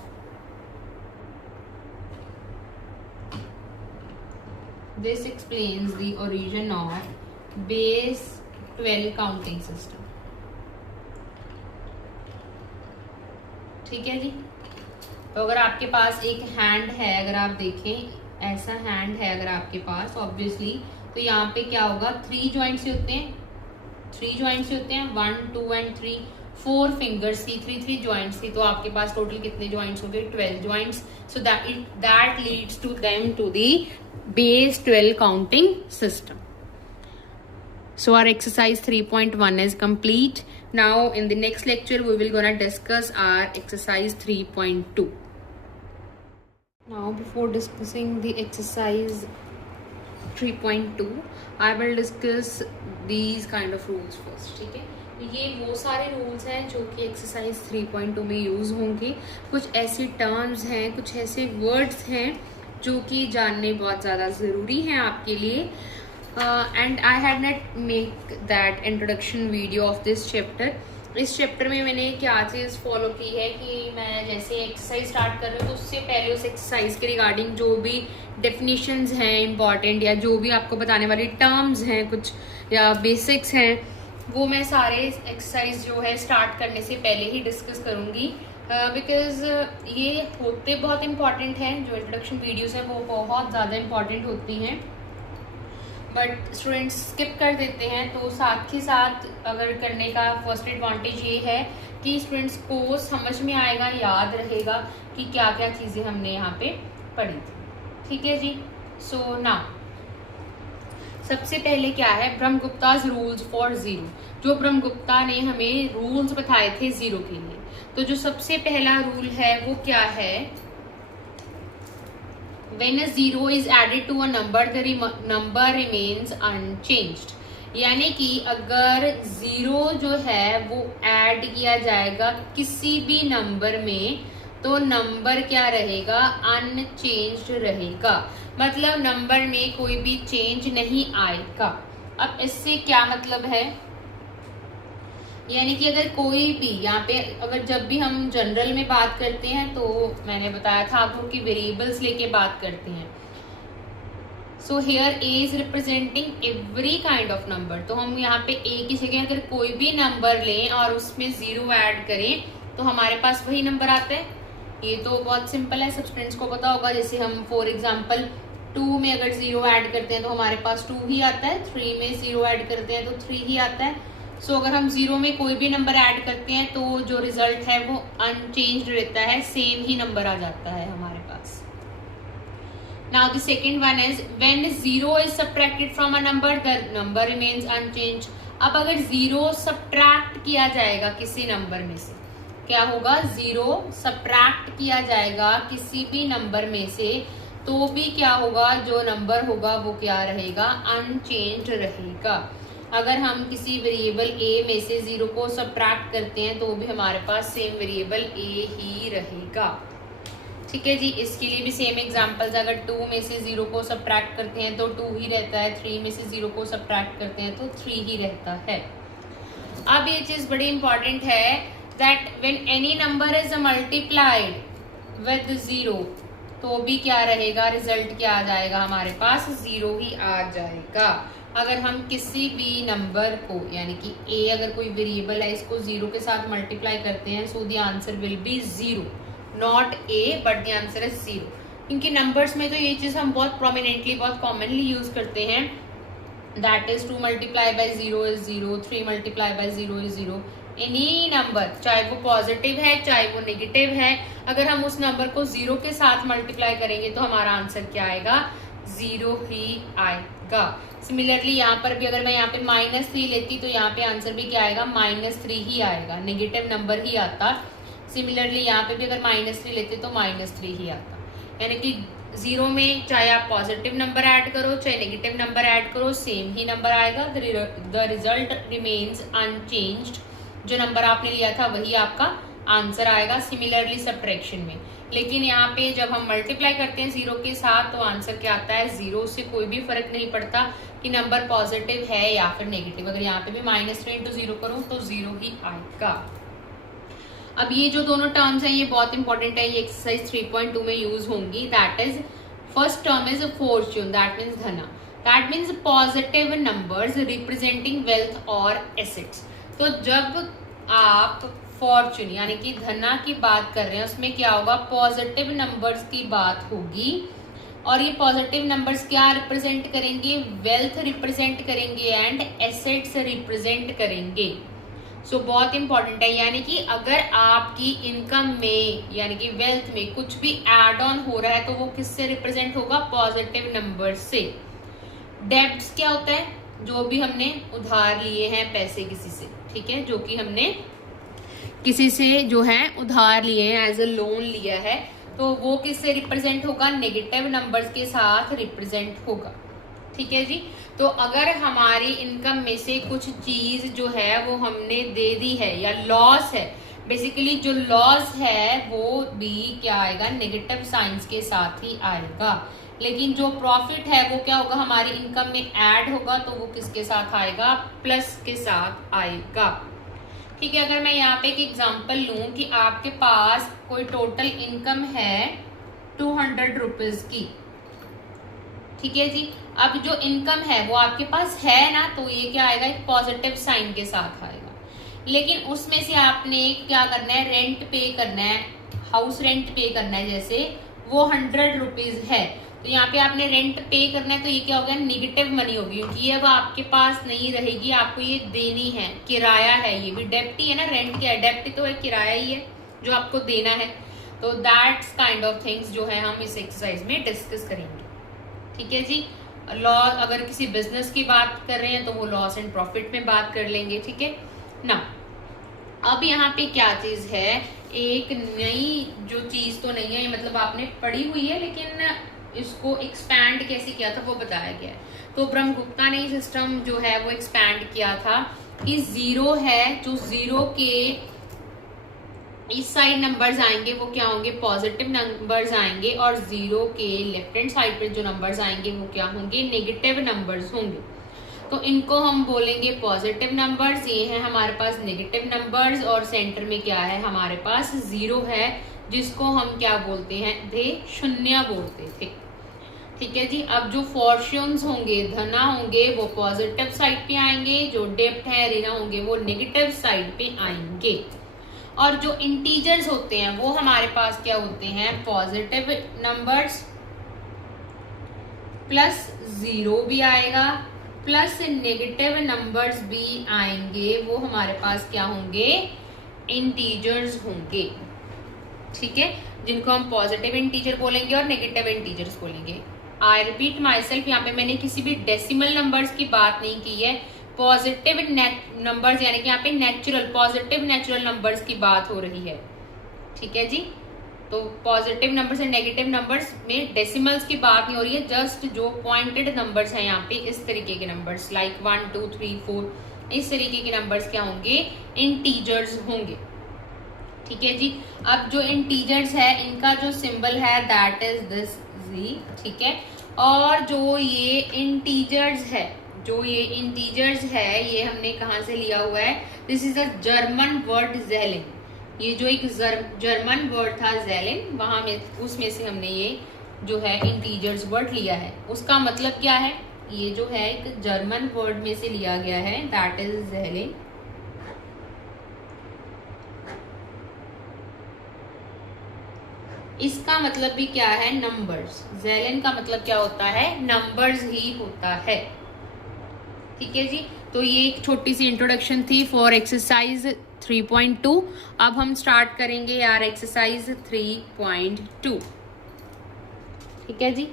base 12 counting system. ठीक है जी। तो अगर आपके पास एक हैंड है, अगर आप देखें ऐसा हैंड है अगर आपके पास, ऑब्वियसली तो यहाँ पे क्या होगा, 3 ज्वाइंट्स होते हैं, 3 ज्वाइंट्स होते हैं, 1 2 एंड 3। 4 फिंगर्स थी, 3 ज्वाइंट्स थी, तो आपके पास टोटल कितने ज्वाइंट्स हो गए? 12 joints. So that leads to them to the base 12 counting system. So our exercise 3.1 is complete. Now in the next lecture we will gonna discuss our exercise 3.2. Now before discussing the exercise 3.2 I will discuss these kind of rules first. ठीक है, ये वो सारे rules हैं जो कि exercise 3.2 में use होंगे. कुछ ऐसी टर्म्स हैं, कुछ ऐसे वर्ड्स हैं जो कि जानने बहुत ज़्यादा ज़रूरी हैं आपके लिए. And I had not make that introduction video of this chapter. इस चैप्टर में मैंने क्या चीज़ फॉलो की है कि मैं जैसे एक्सरसाइज स्टार्ट कर रही हूँ तो उससे पहले उस एक्सरसाइज के रिगार्डिंग जो भी डेफिनेशंस हैं इम्पॉर्टेंट, या जो भी आपको बताने वाली टर्म्स हैं कुछ या बेसिक्स हैं, वो मैं सारे एक्सरसाइज जो है स्टार्ट करने से पहले ही डिस्कस करूँगी. बिकॉज ये होते बहुत इंपॉर्टेंट हैं. जो इंट्रोडक्शन वीडियोज़ हैं वो बहुत ज़्यादा इंपॉर्टेंट होती हैं, बट स्टूडेंट्स स्किप कर देते हैं. तो साथ ही साथ अगर करने का फर्स्ट एडवांटेज ये है कि स्टूडेंट्स को समझ में आएगा, याद रहेगा कि क्या क्या चीज़ें हमने यहाँ पे पढ़ी थी. ठीक है जी. सो नाउ सबसे पहले क्या है, ब्रह्मगुप्ताज रूल्स फॉर जीरो. जो ब्रह्मगुप्ता ने हमें रूल्स बताए थे जीरो के लिए, तो जो सबसे पहला रूल है वो क्या है, when a zero is added to a number the number remains unchanged. यानी कि अगर जीरो जो है वो ऐड किया जाएगा किसी भी नंबर में तो नंबर क्या रहेगा, अनचेंज्ड रहेगा. मतलब नंबर में कोई भी चेंज नहीं आएगा. अब इससे क्या मतलब है, यानी कि अगर कोई भी यहाँ पे अगर जब भी हम जनरल में बात करते हैं तो मैंने बताया था आपको कि वेरिएबल्स लेके बात करते हैं. So here A is representing every kind of number. तो हम यहाँ पे ए की जगह अगर कोई भी नंबर लें और उसमें जीरो ऐड करें तो हमारे पास वही नंबर आता है. ये तो बहुत सिंपल है, सब स्टूडेंट्स को पता होगा. जैसे हम फॉर एग्जाम्पल 2 में अगर जीरो ऐड करते हैं तो हमारे पास 2 ही आता है, 3 में जीरो ऐड करते हैं तो 3 ही आता है. सो अगर हम जीरो में कोई भी नंबर ऐड करते हैं तो जो रिजल्ट है वो अनचेंज्ड रहता है, सेम ही नंबर आ जाता है हमारे पास. Now the second one is when zero is subtracted from a number the number remains unchanged. अब अगर जीरो सबट्रैक्ट किया जाएगा किसी नंबर में से, क्या होगा, जीरो सबट्रैक्ट किया जाएगा किसी भी नंबर में से तो भी क्या होगा, जो नंबर होगा वो क्या रहेगा, अनचेंज्ड रहेगा. अगर हम किसी वेरिएबल ए में से जीरो को सबट्रैक्ट करते हैं तो भी हमारे पास सेम वेरिएबल ए ही रहेगा. ठीक है जी. इसके लिए भी सेम एग्जांपल्स, अगर 2 में से जीरो को सबट्रैक्ट करते हैं तो 2 ही रहता है, 3 में से जीरो को सबट्रैक्ट करते हैं तो 3 ही रहता है. अब ये चीज बड़ी इंपॉर्टेंट है that when any number is multiplied with zero तो भी क्या रहेगा, रिजल्ट क्या आ जाएगा, हमारे पास जीरो ही आ जाएगा. अगर हम किसी भी नंबर को, यानी कि a अगर कोई वेरिएबल है, इसको जीरो के साथ मल्टीप्लाई करते हैं, सो the answer will be zero, not a but the answer is zero. क्योंकि नंबर्स में तो ये चीज हम बहुत प्रोमिनेंटली, बहुत कॉमनली यूज करते हैं, that is 2 multiply by zero is zero, 3 multiply by zero is zero. Any number, चाहे वो पॉजिटिव है चाहे वो नेगेटिव है, अगर हम उस नंबर को जीरो के साथ मल्टीप्लाई करेंगे तो हमारा आंसर क्या आएगा, जीरो ही आएगा. सिमिलरली यहाँ पर भी अगर मैं यहाँ पे -3 लेती तो यहाँ पे आंसर भी क्या आएगा, -3 ही आएगा, नेगेटिव नंबर ही आता. सिमिलरली यहाँ पे भी अगर -3 लेते तो -3 ही आता. यानी कि जीरो में चाहे आप पॉजिटिव नंबर ऐड करो चाहे नेगेटिव नंबर ऐड करो, सेम ही नंबर आएगा. The result remains unchanged. जो नंबर आपने लिया था वही आपका आंसर आएगा. सिमिलरली सब्ट्रैक्शन में, लेकिन यहाँ पे जब हम मल्टीप्लाई करते हैं जीरो के साथ तो आंसर क्या आता है, जीरो. से कोई भी फर्क नहीं पड़ता कि नंबर पॉजिटिव है या फिर नेगेटिव. अगर यहाँ पे भी -3 इंटू जीरो करूँ तो जीरो ही आएगा. अब ये जो दोनों टर्म्स हैं ये बहुत इंपॉर्टेंट है, ये एक्सरसाइज 3.2 में यूज होंगी. That is first term is fortune, that means धना. That means positive numbers representing wealth और एसेट्स. तो जब आप फॉर्चून यानी कि धना की बात कर रहे हैं उसमें क्या होगा, पॉजिटिव नंबर्स की बात होगी. और ये पॉजिटिव नंबर्स क्या रिप्रेजेंट करेंगे, वेल्थ रिप्रेजेंट करेंगे एंड एसेट्स रिप्रेजेंट करेंगे. सो बहुत इंपॉर्टेंट है, यानी कि अगर आपकी इनकम में यानी कि वेल्थ में कुछ भी एड ऑन हो रहा है तो वो किससे रिप्रेजेंट होगा? पॉजिटिव नंबर से। डेब्ट्स क्या होता है? जो भी हमने उधार लिए हैं पैसे किसी से, ठीक है, जो कि हमने किसी से जो है उधार लिए हैं, एज अ लोन लिया है, तो वो किससे रिप्रेजेंट होगा? नेगेटिव नंबर्स के साथ रिप्रेजेंट होगा, ठीक है जी। तो अगर हमारी इनकम में से कुछ चीज जो है वो हमने दे दी है या लॉस है, बेसिकली जो लॉस है वो भी क्या आएगा? नेगेटिव साइंस के साथ ही आएगा। लेकिन जो प्रॉफिट है वो क्या होगा? हमारी इनकम में ऐड होगा, तो वो किसके साथ आएगा? प्लस के साथ आएगा, ठीक है। अगर मैं यहाँ पे एक एग्जांपल लूं कि आपके पास कोई टोटल इनकम है 200 रुपीज की, ठीक है जी। अब जो इनकम है वो आपके पास है ना, तो ये क्या आएगा? एक पॉजिटिव साइन के साथ आएगा। लेकिन उसमें से आपने क्या करना है? रेंट पे करना है, हाउस रेंट पे करना है, जैसे वो 100 रुपीज है, तो यहाँ पे आपने रेंट पे करना है, तो ये क्या हो गया? निगेटिव मनी होगी, क्योंकि ये अब आपके पास नहीं रहेगी, आपको ये देनी है, किराया है, ये भी डेप्ट ही है ना। रेंट क्या है? डेप्ट तो है, किराया ही है जो आपको देना है। तो दैट्स काइंड ऑफ थिंग्स जो है हम इस एक्सरसाइज में डिस्कस करेंगे, ठीक है जी। लॉस, अगर किसी बिजनेस की बात कर रहे हैं तो वो लॉस एंड प्रॉफिट में बात कर लेंगे, ठीक है ना। अब यहाँ पे क्या चीज है? एक नई जो चीज तो नहीं है, मतलब आपने पढ़ी हुई है, लेकिन इसको एक्सपैंड कैसे किया था वो बताया गया है। तो ब्रह्मगुप्ता ने सिस्टम जो है वो एक्सपैंड किया था कि जीरो है, जो जीरो के इस साइड नंबर्स आएंगे वो क्या होंगे? पॉजिटिव नंबर्स आएंगे, और जीरो के लेफ्ट हैंड साइड पे जो नंबर्स आएंगे वो क्या होंगे? नेगेटिव नंबर्स होंगे। तो इनको हम बोलेंगे पॉजिटिव नंबर्स, ये है हमारे पास नेगेटिव नंबर्स, और सेंटर में क्या है? हमारे पास जीरो है, जिसको हम क्या बोलते हैं? थे शून्य बोलते थे, ठीक है जी। अब जो फॉर्च्यून्स होंगे, धना होंगे, वो पॉजिटिव साइड पे आएंगे, जो डेप्ट है, ऋण होंगे, वो नेगेटिव साइड पे आएंगे। और जो इंटीजर्स होते हैं वो हमारे पास क्या होते हैं? पॉजिटिव नंबर्स, प्लस जीरो भी आएगा, प्लस नेगेटिव नंबर्स भी आएंगे, वो हमारे पास क्या होंगे? इंटीजर्स होंगे, ठीक है, जिनको हम पॉजिटिव इंटीजर बोलेंगे और नेगेटिव इंटीजर्स बोलेंगे। आई रिपीट माई सेल्फ, यहाँ पे मैंने किसी भी डेसिमल नंबर्स की बात नहीं की है, पॉजिटिव नंबर्स यानी कि यहाँ पे नेचुरल, पॉजिटिव नेचुरल नंबर्स की बात हो रही है, ठीक है जी। तो positive numbers and negative numbers में डेसिमल्स की बात नहीं हो रही है, जस्ट जो पॉइंटेड नंबर्स हैं यहाँ पे, इस तरीके के नंबर्स लाइक 1 2 3 4, इस तरीके के नंबर्स क्या होंगे? इंटीजर्स होंगे, ठीक है जी। अब जो इंटीजर्स है इनका जो सिंबल है दैट इज दिस जी, ठीक है। और जो ये इंटीजर्स है, ये हमने कहाँ से लिया हुआ है? This is a German word ज़ेलिन। ये जो एक जर्मन वर्ड था ज़ेलिन, वहां में उसमें से हमने ये जो है इंटीजर्स वर्ड लिया है। उसका मतलब क्या है? ये जो है एक जर्मन वर्ड में से लिया गया है, दैट इज ज़ेलिन। इसका मतलब भी क्या है? नंबर्स। ज़ेलिन का मतलब क्या होता है? नंबर्स ही होता है, ठीक है जी। तो ये एक छोटी सी इंट्रोडक्शन थी फॉर एक्सरसाइज 3.2। अब हम स्टार्ट करेंगे यार एक्सरसाइज 3.2, ठीक है जी।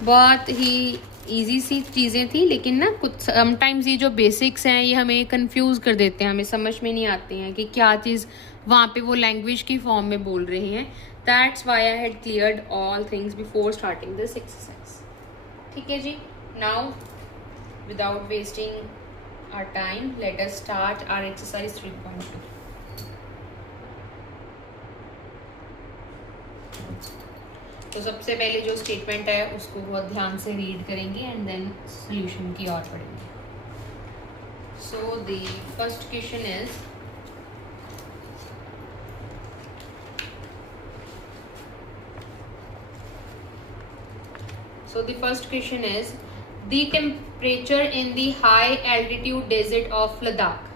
बहुत ही इजी सी चीजें थी, लेकिन ना कुछ समटाइम्स ये जो बेसिक्स हैं ये हमें कंफ्यूज कर देते हैं, हमें समझ में नहीं आते हैं कि क्या चीज वहां पे वो लैंग्वेज की फॉर्म में बोल रहे हैं। That's why I had cleared all things before starting this exercise, ठीक है जी। Now without wasting our time, let us start our exercise 3.2. तो सबसे पहले जो स्टेटमेंट है उसको बहुत ध्यान से रीड करेंगे एंड देन सॉल्यूशन की ओर पढ़ेंगे। So the first question is, the temperature in the high altitude desert of Ladakh।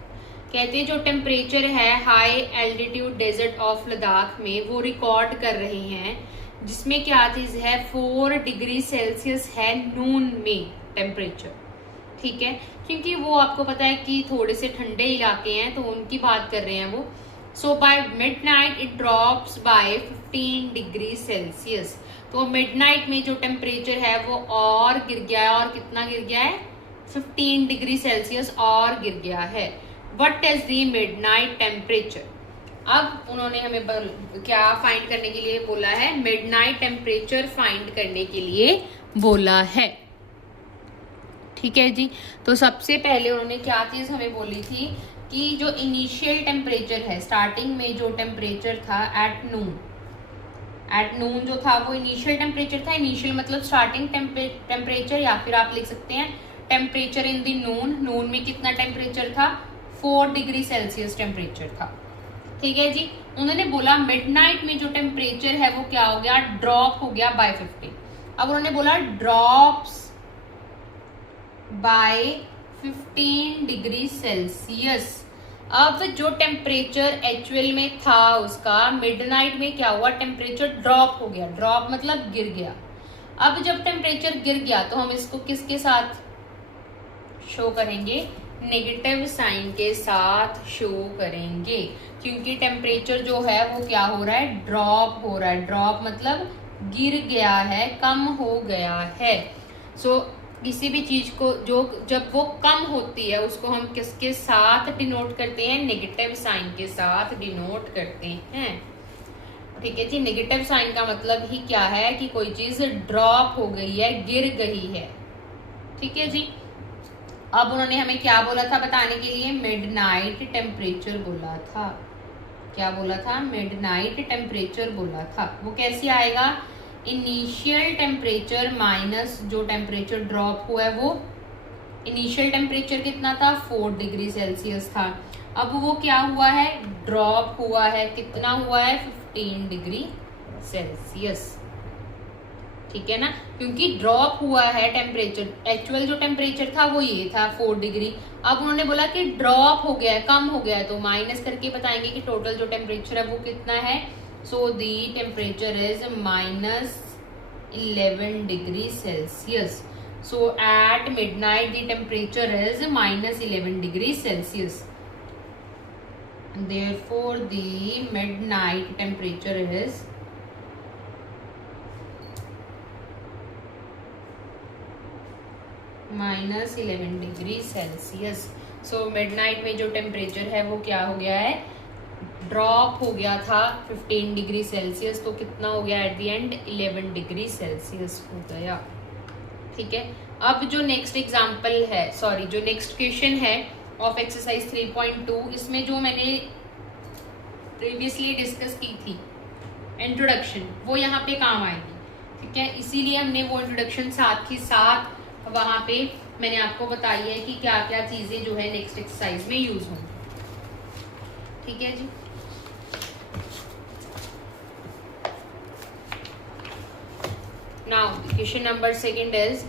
कहते हैं जो टेम्परेचर है high altitude desert of Ladakh में वो रिकॉर्ड कर रहे हैं, जिसमें क्या चीज है? 4 डिग्री सेल्सियस है नून में टेम्परेचर, ठीक है, क्योंकि वो आपको पता है कि थोड़े से ठंडे इलाके हैं तो उनकी बात कर रहे हैं वो। So by midnight it drops by 15 degree Celsius. तो मिडनाइट में जो टेम्परेचर है वो और गिर गया है, और कितना गिर गया है, 15 डिग्री सेल्सियस और गिर गया है। What is the midnight temperature? अब उन्होंने हमें क्या फाइंड करने के लिए बोला है, मिडनाइट टेम्परेचर फाइंड करने के लिए बोला है। ठीक है जी, तो सबसे पहले उन्होंने क्या चीज हमें बोली थी कि जो इनिशियल टेम्परेचर है, स्टार्टिंग में जो टेम्परेचर था एट नून जो था वो इनिशियल टेम्परेचर था। इनिशियल मतलब स्टार्टिंग टेम्परेचर, या फिर आप लिख सकते हैं टेम्परेचर इन द नून में कितना टेम्परेचर था, 4 डिग्री सेल्सियस टेम्परेचर था। ठीक है जी, उन्होंने बोला मिडनाइट में जो टेम्परेचर है वो क्या हो गया, ड्रॉप हो गया बाय 15। अब उन्होंने बोला ड्रॉप्स बाय 15 डिग्री सेल्सियस। अब जो टेम्परेचर एक्चुअल में था उसका, मिडनाइट में क्या हुआ, टेम्परेचर ड्रॉप हो गया। ड्रॉप मतलब गिर गया। अब जब टेम्परेचर गिर गया तो हम इसको किसके साथ शो करेंगे, नेगेटिव साइन के साथ शो करेंगे, क्योंकि टेम्परेचर जो है वो क्या हो रहा है, ड्रॉप हो रहा है। ड्रॉप मतलब गिर गया है, कम हो गया है। सो किसी भी चीज को जो जब वो कम होती है उसको हम किसके साथ डिनोट करते हैं, नेगेटिव साइन के साथ डिनोट करते हैं। ठीक है जी, नेगेटिव साइन का मतलब ही क्या है कि कोई चीज ड्रॉप हो गई है, गिर गई है। ठीक है जी, अब उन्होंने हमें क्या बोला था बताने के लिए, मिडनाइट टेम्परेचर बोला था। क्या बोला था, मिडनाइट टेम्परेचर बोला था। वो कैसे आएगा, इनिशियल टेम्परेचर माइनस जो टेम्परेचर ड्रॉप हुआ है वो, इनिशियल टेम्परेचर कितना था, 4 डिग्री सेल्सियस था। अब वो क्या हुआ है, ड्रॉप हुआ है, कितना हुआ है, 15 डिग्री सेल्सियस। ठीक है ना, क्योंकि ड्रॉप हुआ है टेम्परेचर, एक्चुअल जो टेम्परेचर था वो ये था 4 डिग्री। अब उन्होंने बोला कि ड्रॉप हो गया है, कम हो गया है, तो माइनस करके बताएंगे कि टोटल जो टेम्परेचर है वो कितना है। So the temperature is -11 degree Celsius. So at midnight the temperature is -11 degree Celsius. Therefore the midnight temperature is -11 degree Celsius. So midnight में जो टेम्परेचर है वो क्या हो गया है, ड्रॉप हो गया था 15 डिग्री सेल्सियस, तो कितना हो गया at the end, 11 degree Celsius हो गया। ठीक है, अब जो नेक्स्ट एग्जाम्पल है, सॉरी जो नेक्स्ट क्वेश्चन है ऑफ एक्सरसाइज 3.2, इसमें जो मैंने प्रीवियसली डिस्कस की थी इंट्रोडक्शन, वो यहाँ पे काम आएगी। ठीक है, इसीलिए हमने वो इंट्रोडक्शन साथ ही साथ वहां पे मैंने आपको बताई है कि क्या क्या चीजें जो है नेक्स्ट एक्सरसाइज में यूज होंगी। ठीक है जी, now question number 2 is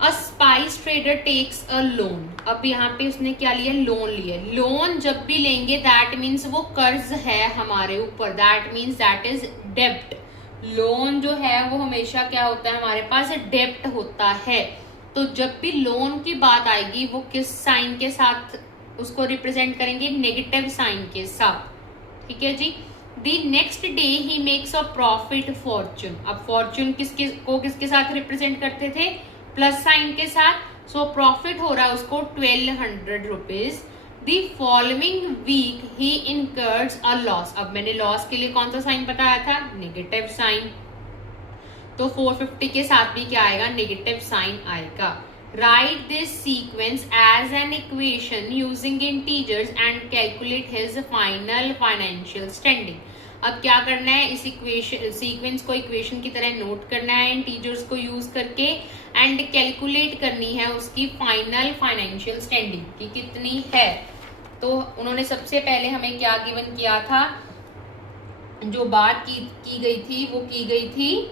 a spice trader takes a loan. अब यहाँ पे उसने क्या लिया, लोन लिया। लोन जब भी लेंगे दैट मीन्स वो कर्ज है हमारे ऊपर, दैट मीन्स दैट इज डेब्ट। लोन जो है वो हमेशा क्या होता है, हमारे पास डेब्ट होता है। तो जब भी लोन की बात आएगी वो किस साइन के साथ उसको रिप्रेजेंट करेंगे, नेगेटिव साइन के साथ। ठीक है जी, द नेक्स्ट डे ही मेक्स अ प्रॉफिट फॉर्चून। अब फॉर्चून किसके साथ रिप्रेजेंट करते थे, प्लस साइन के साथ। सो प्रॉफिट हो रहा है उसको 1200 रुपीज। द फॉलोइंग वीक ही इनकर्स अ लॉस। अब मैंने लॉस के लिए कौन सा साइन बताया था, नेगेटिव साइन। तो 450 के साथ भी क्या आएगा, नेगेटिव साइन आएगा। Write this sequence as an equation using integers and calculate his final financial standing. अब क्या करना है, इस इक्वेशन सीक्वेंस को इक्वेशन की तरह नोट करना है इंटीजर्स को यूज करके, एंड कैलकुलेट करनी है उसकी फाइनल फाइनेंशियल स्टैंडिंग की कितनी है। तो उन्होंने सबसे पहले हमें क्या गिवन किया था, जो बात की गई थी वो की गई थी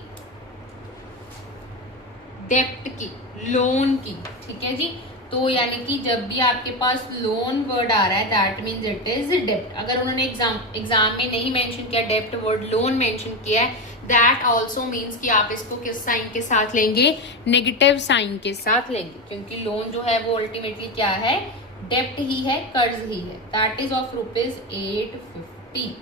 डेब्ट की, लोन की। ठीक है जी, तो यानी कि जब भी आपके पास लोन वर्ड आ रहा है दैट मीन्स इट इज डेप्ट। अगर उन्होंने एग्जाम में नहीं मेंशन किया डेप्ट वर्ड, लोन मेंशन किया है, दैट ऑल्सो मीन्स कि आप इसको किस साइन के साथ लेंगे, नेगेटिव साइन के साथ लेंगे, क्योंकि लोन जो है वो अल्टीमेटली क्या है, डेप्ट ही है, कर्ज ही है। That is of ₹850।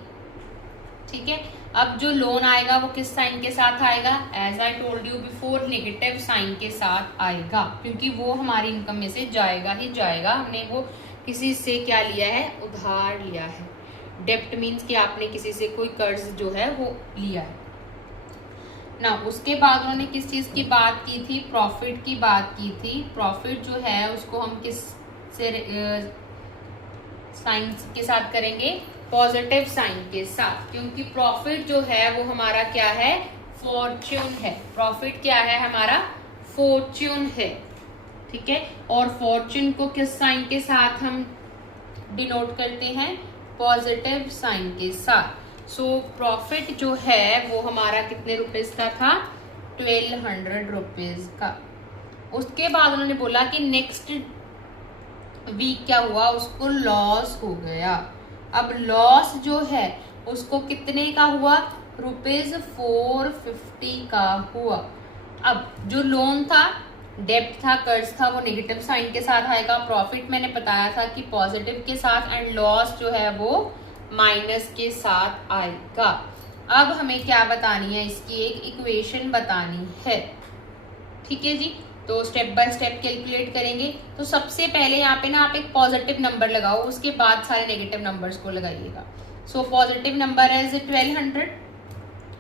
ठीक है, अब जो लोन आएगा वो किस साइन के साथ आएगा, as I told you before, negative sign के साथ आएगा, क्योंकि वो हमारी इनकम में से जाएगा ही जाएगा। हमने वो किसी से क्या लिया है, उधार लिया है। डेप्ट मीन्स कि आपने किसी से कोई कर्ज जो है वो लिया है ना। उसके बाद उन्होंने किस चीज की बात की थी, प्रॉफिट की बात की थी। प्रॉफिट जो है उसको हम किस से साइन के साथ करेंगे, पॉजिटिव साइन के साथ, क्योंकि प्रॉफिट जो है वो हमारा क्या है, फॉर्च्यून है। प्रॉफिट क्या है हमारा, फॉर्च्यून है। ठीक है, और फॉर्च्यून को किस साइन के साथ हम डिनोट करते हैं, पॉजिटिव साइन के साथ। सो प्रॉफिट जो है वो हमारा कितने रुपीज का था, 1200 रुपीज का। उसके बाद उन्होंने बोला कि नेक्स्ट वीक क्या हुआ, उसको लॉस हो गया। अब लॉस जो है उसको कितने का हुआ, ₹450 का हुआ। अब जो लोन था, डेप्ट था, कर्ज था, वो नेगेटिव साइन के साथ आएगा। प्रॉफिट मैंने बताया था कि पॉजिटिव के साथ, एंड लॉस जो है वो माइनस के साथ आएगा। अब हमें क्या बतानी है, इसकी एक इक्वेशन बतानी है। ठीक है जी, तो स्टेप बाय स्टेप कैलकुलेट करेंगे। तो सबसे पहले यहाँ पे ना आप एक पॉजिटिव नंबर लगाओ, उसके बाद सारे नेगेटिव नंबर्स को लगाइएगा। सो पॉजिटिव नंबर इज 1200,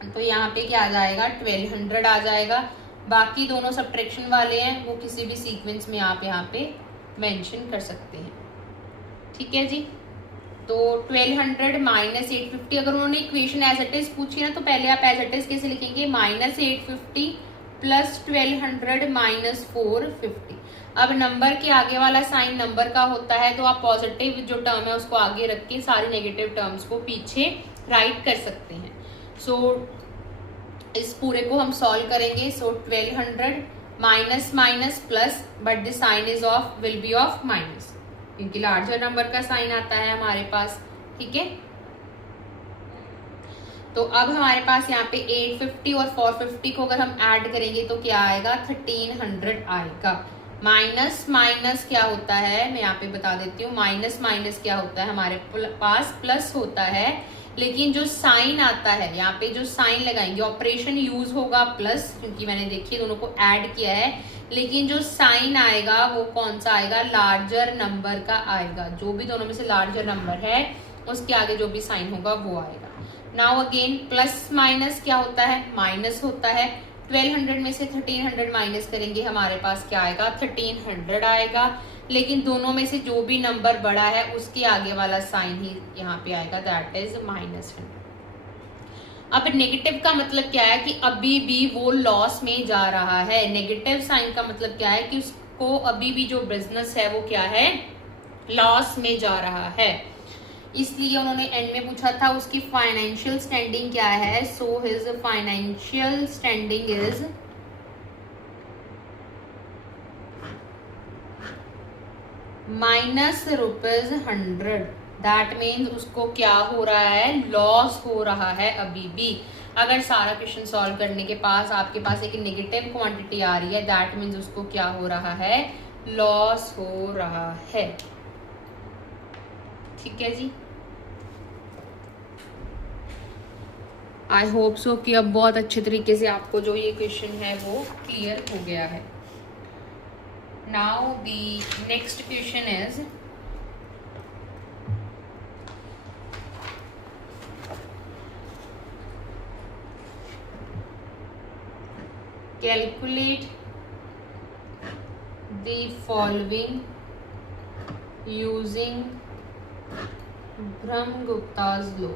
तो यहाँ पे क्या आ जाएगा, 1200 आ जाएगा। बाकी दोनों सब्ट्रैक्शन वाले हैं, वो किसी भी सीक्वेंस में आप यहाँ पे मेंशन कर सकते हैं। ठीक है जी, तो 1200 माइनस 850, अगर उन्होंने इक्वेशन एज इट इज पूछी ना, तो पहले आप एज इट इज कैसे लिखेंगे, -850 प्लस 1200 माइनस 450। अब नंबर के आगे वाला साइन नंबर का होता है, तो आप पॉजिटिव जो टर्म है उसको आगे रख के सारे नेगेटिव टर्म्स को पीछे राइट कर सकते हैं। सो इस पूरे को हम सॉल्व करेंगे। So 1200 minus minus plus, but the sign is of will be of minus, क्योंकि लार्जर नंबर का साइन आता है हमारे पास। ठीक है, तो अब हमारे पास यहाँ पे 850 और 450 को अगर हम ऐड करेंगे तो क्या आएगा, 1300 आएगा। माइनस माइनस क्या होता है, मैं यहाँ पे बता देती हूँ। माइनस माइनस क्या होता है, हमारे पास प्लस होता है, लेकिन जो साइन आता है, यहाँ पे जो साइन लगाएंगे ऑपरेशन यूज होगा प्लस, क्योंकि मैंने देखिए दोनों को ऐड किया है, लेकिन जो साइन आएगा वो कौन सा आएगा, लार्जर नंबर का आएगा। जो भी दोनों में से लार्जर नंबर है उसके आगे जो भी साइन होगा वो आएगा। नाउ अगेन प्लस माइनस क्या होता है, माइनस होता है। 1200 में से 1300 माइनस करेंगे, हमारे पास क्या आएगा, 1300 आएगा। लेकिन दोनों में से जो भी नंबर बड़ा है उसके आगे वाला साइन ही यहाँ पे आएगा, दैट इज -100। अब नेगेटिव का मतलब क्या है, कि अभी भी वो लॉस में जा रहा है। नेगेटिव साइन का मतलब क्या है, कि उसको अभी भी जो बिजनेस है वो क्या है, लॉस में जा रहा है। इसलिए उन्होंने एंड में पूछा था उसकी फाइनेंशियल स्टैंडिंग क्या है। So his financial standing is -100। That means उसको क्या हो रहा है, लॉस हो रहा है अभी भी। अगर सारा क्वेश्चन सॉल्व करने के पास आपके पास एक नेगेटिव क्वांटिटी आ रही है, दैट मीन्स उसको क्या हो रहा है, लॉस हो रहा है। ठीक है जी, आई होप सो कि अब बहुत अच्छे तरीके से आपको जो ये क्वेश्चन है वो क्लियर हो गया है। Now the next question is calculate the following using Brahmagupta's law।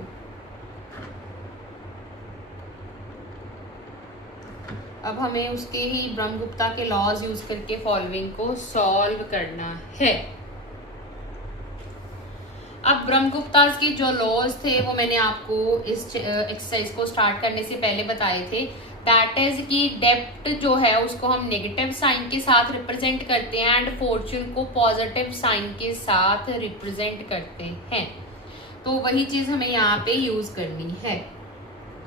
अब हमें उसके ही ब्रह्मगुप्ता के लॉज यूज करके फॉलोइंग को सॉल्व करना है। अब ब्रह्मगुप्ता के जो लॉज थे वो मैंने आपको इस एक्सरसाइज को स्टार्ट करने से पहले बताए थे। दैट इज कि डेब्ट जो है उसको हम नेगेटिव साइन के साथ रिप्रेजेंट करते हैं एंड फॉर्च्यून को पॉजिटिव साइन के साथ रिप्रेजेंट करते हैं। तो वही चीज हमें यहाँ पे यूज करनी है,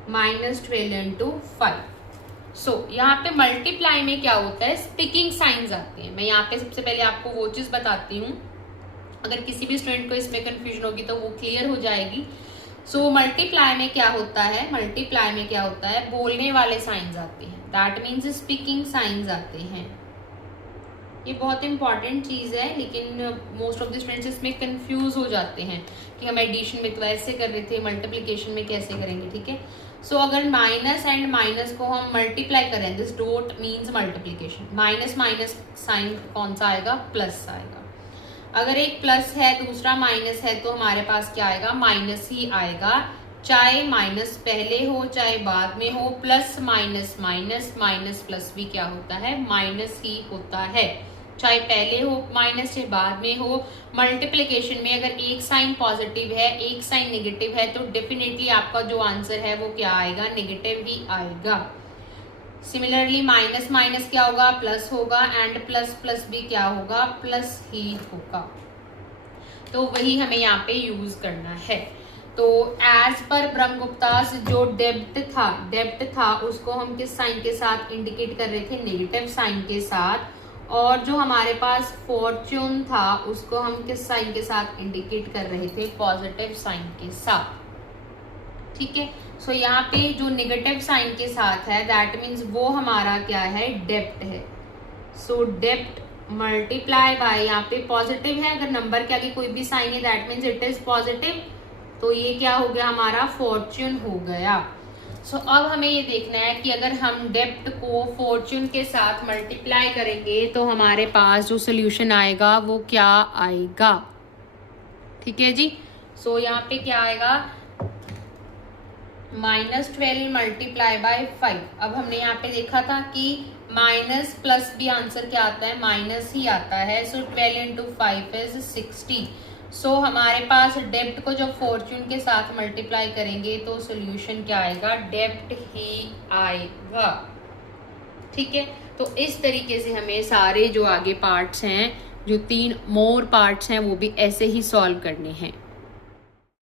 -12 into 5। सो यहाँ पे मल्टीप्लाई में क्या होता है, स्पीकिंग साइंस आते हैं। मैं यहाँ पे सबसे पहले आपको वो चीज बताती हूँ, अगर किसी भी स्टूडेंट को इसमें कंफ्यूजन होगी तो वो क्लियर हो जाएगी। सो मल्टीप्लाई में क्या होता है, मल्टीप्लाई में क्या होता है, बोलने वाले साइंस आते हैं, दैट मीन्स स्पीकिंग साइंस आते हैं। ये बहुत इंपॉर्टेंट चीज है, लेकिन मोस्ट ऑफ द स्टूडेंट्स इसमें कंफ्यूज हो जाते हैं कि हम एडिशन में तो ऐसे कर रहे थे, मल्टीप्लिकेशन में कैसे करेंगे, ठीक है। सो अगर माइनस एंड माइनस को हम मल्टीप्लाई करें, this dot means multiplication, minus minus sign कौन सा आएगा, प्लस आएगा। अगर एक प्लस है दूसरा माइनस है तो हमारे पास क्या आएगा, माइनस ही आएगा, चाहे माइनस पहले हो चाहे बाद में हो। Plus minus minus, minus plus भी क्या होता है, माइनस ही होता है, चाहे पहले हो माइनस चाहे बाद में हो। मल्टीप्लिकेशन में अगर एक साइन पॉजिटिव है एक साइन नेगेटिव है तो डेफिनेटली आपका जो आंसर है वो क्या आएगा, नेगेटिव ही आएगा। सिमिलरली माइनस माइनस क्या होगा, प्लस होगा, एंड प्लस प्लस भी क्या होगा, प्लस ही होगा। तो वही हमें यहाँ पे यूज करना है। तो एज पर ब्रह्मगुप्ता जो डेब्ट था उसको हम किस साइन के साथ इंडिकेट कर रहे थे, नेगेटिव साइन के साथ। और जो हमारे पास फॉर्च्यून था उसको हम किस साइन के साथ इंडिकेट कर रहे थे, पॉजिटिव साइन के साथ, ठीक है। सो यहाँ पे जो नेगेटिव साइन के साथ है दैट मीन्स वो हमारा क्या है, डेब्ट है। सो डेब्ट मल्टीप्लाई बाय, यहाँ पे पॉजिटिव है, अगर नंबर के आगे कोई भी साइन है that means it is positive, तो ये क्या हो गया, हमारा फॉर्च्यून हो गया। सो अब हमें ये देखना है कि अगर हम डेब्ट को फॉर्च्यून के साथ मल्टीप्लाई करेंगे तो हमारे पास जो सोल्यूशन आएगा वो क्या आएगा, ठीक है जी। सो यहाँ पे क्या आएगा, -12 मल्टीप्लाई बाय 5। अब हमने यहाँ पे देखा था कि माइनस प्लस भी आंसर क्या आता है, माइनस ही आता है। सो 12 into 5 is 60। सो हमारे पास डेब्ट को जब फॉर्च्यून के साथ मल्टीप्लाई करेंगे तो सोल्यूशन क्या आएगा, डेब्ट ही आएगा, ठीक है। तो इस तरीके से हमें सारे जो आगे पार्ट्स हैं, जो 3 मोर पार्ट्स हैं, वो भी ऐसे ही सॉल्व करने हैं।